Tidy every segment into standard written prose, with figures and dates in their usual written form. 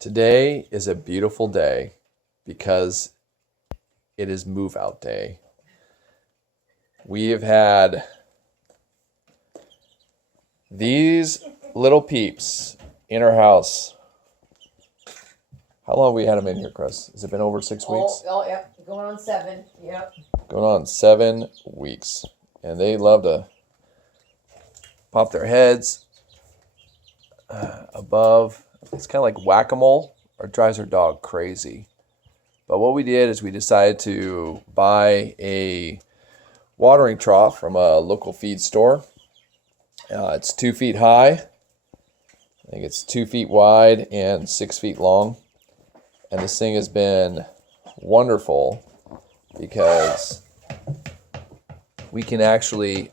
Today is a beautiful day because it is move out day. We have had these little peeps in our house. How long have we had them in here, Chris? Has it been over 6 weeks? Oh, yep. Going on 7. Yep. Going on 7 weeks. And they love to pop their heads above. It's kind of like whack-a-mole, or it drives our dog crazy. But what we did is we decided to buy a watering trough from a local feed store. It's 2 feet high. I think it's 2 feet wide and 6 feet long. And this thing has been wonderful because we can actually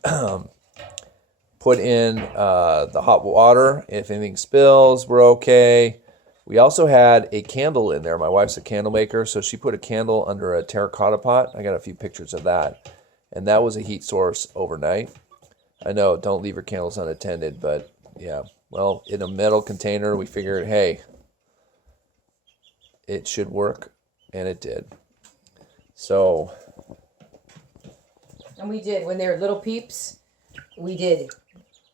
put in the hot water. If anything spills, we're okay. We also had a candle in there. My wife's a candle maker, so she put a candle under a terracotta pot. I got a few pictures of that. And that was a heat source overnight. I know, don't leave your candles unattended, but yeah. Well, in a metal container, we figured, hey, it should work, and it did. So. And we did, when they were little peeps, we did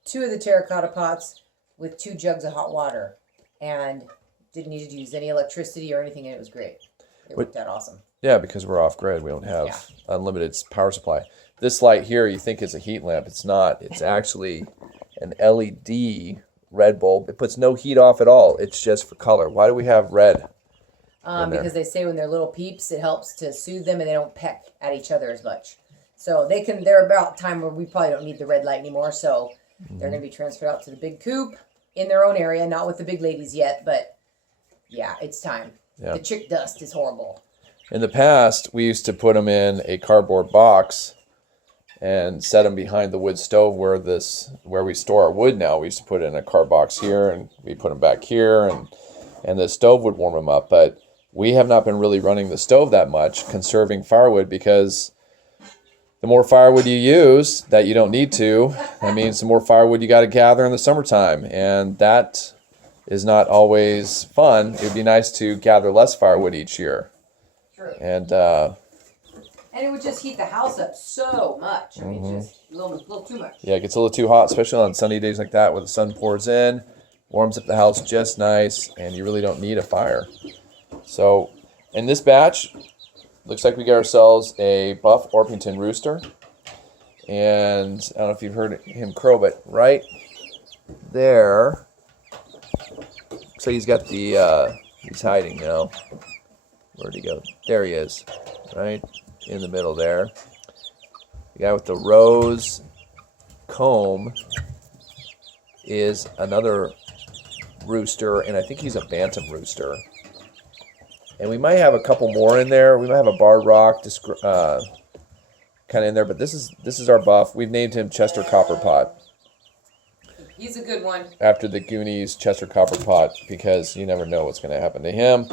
2 of the terracotta pots with 2 jugs of hot water. And didn't need to use any electricity or anything, and it was great. It worked out awesome. Yeah, because we're off grid. We don't have unlimited power supply. This light here, you think is a heat lamp. It's not. It's actually an LED red bulb. It puts no heat off at all. It's just for color. Why do we have red? Because they say when they're little peeps, it helps to soothe them and they don't peck at each other as much. So they're about time where we probably don't need the red light anymore. So they're going to be transferred out to the big coop in their own area, not with the big ladies yet, but yeah, it's time. Yeah. The chick dust is horrible. In the past, we used to put them in a cardboard box and set them behind the wood stove where we store our wood now. We used to put it in a car box here, and we put them back here, and the stove would warm them up. But we have not been really running the stove that much, conserving firewood, because the more firewood you use that you don't need to, that means the more firewood you got to gather in the summertime. And that is not always fun. It would be nice to gather less firewood each year. True. And it would just heat the house up so much. I mean, just a little too much. Yeah, it gets a little too hot, especially on sunny days like that where the sun pours in, warms up the house just nice, and you really don't need a fire. So in this batch, looks like we got ourselves a buff Orpington rooster. And I don't know if you've heard him crow, but right there, so he's got the, he's hiding now. Where'd he go? There he is, right in the middle there. The guy with the rose comb is another rooster, and I think he's a bantam rooster. And we might have a couple more in there. We might have a barred rock kind of in there, but this is our buff. We've named him Chester Copperpot. He's a good one. After the Goonies Chester Copperpot, because you never know what's going to happen to him.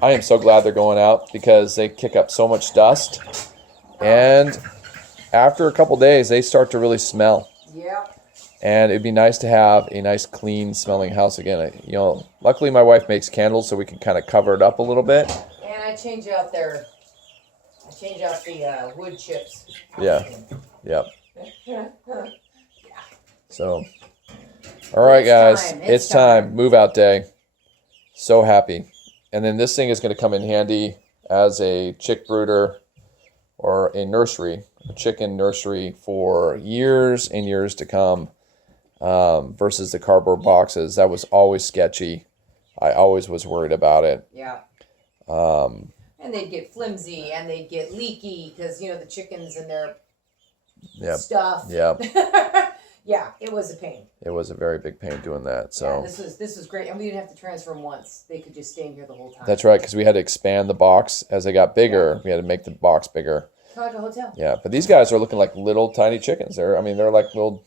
I am so glad they're going out because they kick up so much dust. And after a couple days, they start to really smell. Yeah. And it'd be nice to have a nice, clean smelling house again. Luckily my wife makes candles so we can kind of cover it up a little bit. And I change out the wood chips. Yeah. Yep. So, all right, guys, it's time. Move out day. So happy. And then this thing is going to come in handy as a chick brooder or a nursery, a chicken nursery for years and years to come. Versus the cardboard boxes. That was always sketchy. I always was worried about it. Yeah. And they'd get flimsy and they'd get leaky because, the chickens and their stuff. Yep. Yeah, it was a pain. It was a very big pain doing that. So yeah, this was great. And we didn't have to transfer them once. They could just stay in here the whole time. That's right, because we had to expand the box as they got bigger. Yeah. We had to make the box bigger. Like a hotel. Yeah, but these guys are looking like little tiny chickens. They're like little...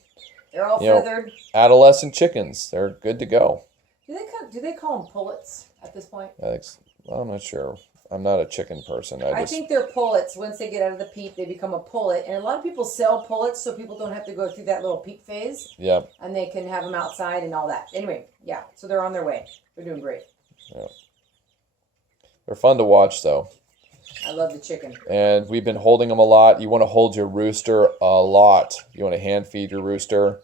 They're all feathered. Adolescent chickens. They're good to go. Do they call them pullets at this point? I'm not sure. I'm not a chicken person. I think they're pullets. Once they get out of the peep, they become a pullet. And a lot of people sell pullets so people don't have to go through that little peep phase. Yeah. And they can have them outside and all that. Anyway, yeah. So they're on their way. They're doing great. Yeah. They're fun to watch, though. I love the chicken. And we've been holding them a lot. You want to hold your rooster a lot. You want to hand feed your rooster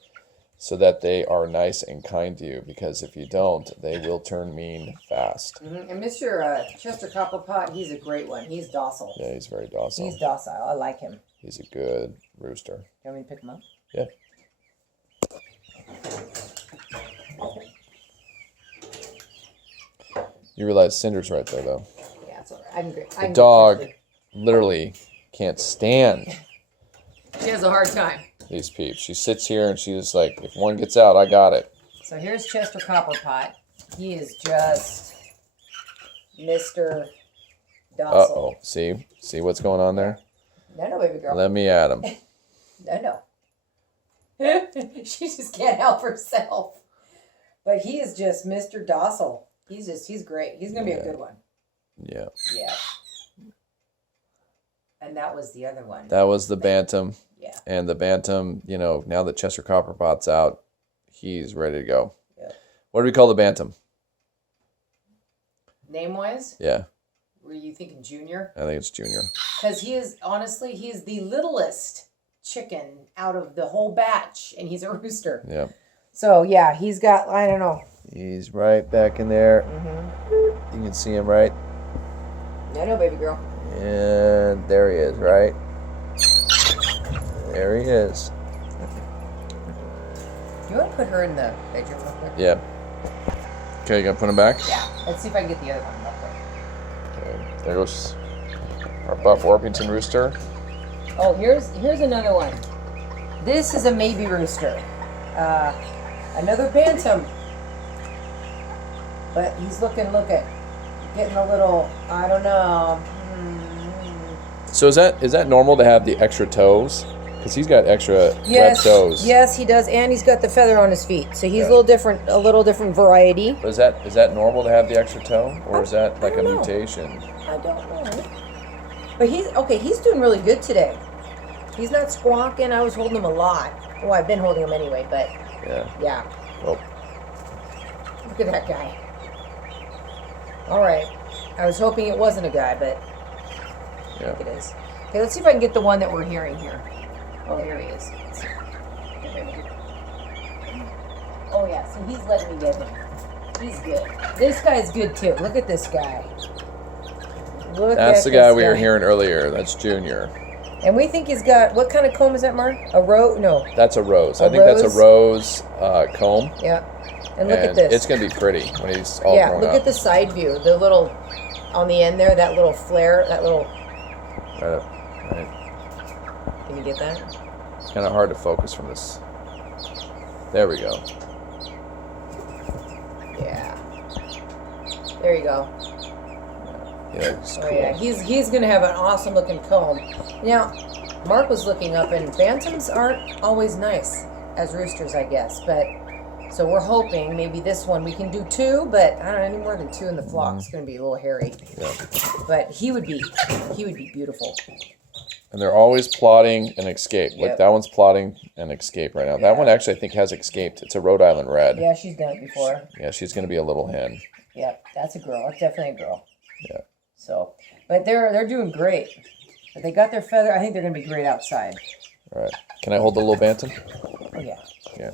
so that they are nice and kind to you. Because if you don't, they will turn mean fast. Mm-hmm. And Mr. Chester Copperpot, he's a great one. He's docile. Yeah, he's very docile. He's docile. I like him. He's a good rooster. You want me to pick him up? Yeah. You realize Cinder's right there, though. Yeah, it's all right. The dog literally can't stand She has a hard time. these peeps. She sits here and she's like, if one gets out, I got it. So here's Chester Copperpot. He is just Mr. Docile. Uh-oh. See what's going on there? No, baby girl. Let me at him. No. She just can't help herself. But he is just Mr. Docile. He's great. He's going to be a good one. Yeah. Yeah. And that was the other one. That was the Bantam. Yeah. And the Bantam, now that Chester Copperpot's out, he's ready to go. Yep. What do we call the Bantam? Name-wise? Yeah. Were you thinking Junior? I think it's Junior. Because he is the littlest chicken out of the whole batch. And he's a rooster. Yeah. So, yeah, he's got, I don't know. He's right back in there. Mm-hmm. You can see him, right? I know, baby girl. And there he is, right? There he is. Do you want to put her in the bedroom real quick? Yeah. Okay, you gonna put him back? Yeah. Let's see if I can get the other one real quick. Okay. There goes our Buff Orpington rooster. Oh, here's another one. This is a maybe rooster. Another Bantam. But he's getting a little, I don't know. So is that normal to have the extra toes? Because he's got extra red toes. Yes, he does, and he's got the feather on his feet, so he's a little different variety. But is that normal to have the extra toe, or is that like a mutation? I don't know. But he's doing really good today. He's not squawking. I was holding him a lot. Well, I've been holding him anyway, but yeah. Well, Look at that guy. All right. I was hoping it wasn't a guy, but yeah. it is. Okay, let's see if I can get the one that we're hearing here. Oh, here he is. Oh, yeah. So he's letting me get him. He's good. This guy's good, too. Look at this guy. That's the guy we were hearing earlier. That's Junior. And we think he's got, what kind of comb is that, Mark? A rose? No. That's a rose. I think that's a rose comb. Yeah. And look at this. It's going to be pretty when he's all grown up. Yeah, look at the side view. The little, on the end there, that little flare, that little... Right up. Right. Can you get that? It's kind of hard to focus from this. There we go. Yeah. There you go. Yeah, it's cool. Oh yeah, he's gonna have an awesome looking comb. Now, Mark was looking up, and Bantams aren't always nice as roosters, I guess. But so we're hoping maybe this one we can do two, but I don't know, any more than two in the flock. It's gonna be a little hairy. Yeah. But he would be beautiful. And they're always plotting an escape. Yep. Like that one's plotting an escape right now. That one actually I think has escaped. It's a Rhode Island Red. Yeah, she's done it before. Yeah, she's gonna be a little hen. Yep, that's a girl. That's definitely a girl. Yeah. So, but they're doing great. But they got their feather. I think they're gonna be great outside. All right. Can I hold the little bantam? Oh yeah. Yeah.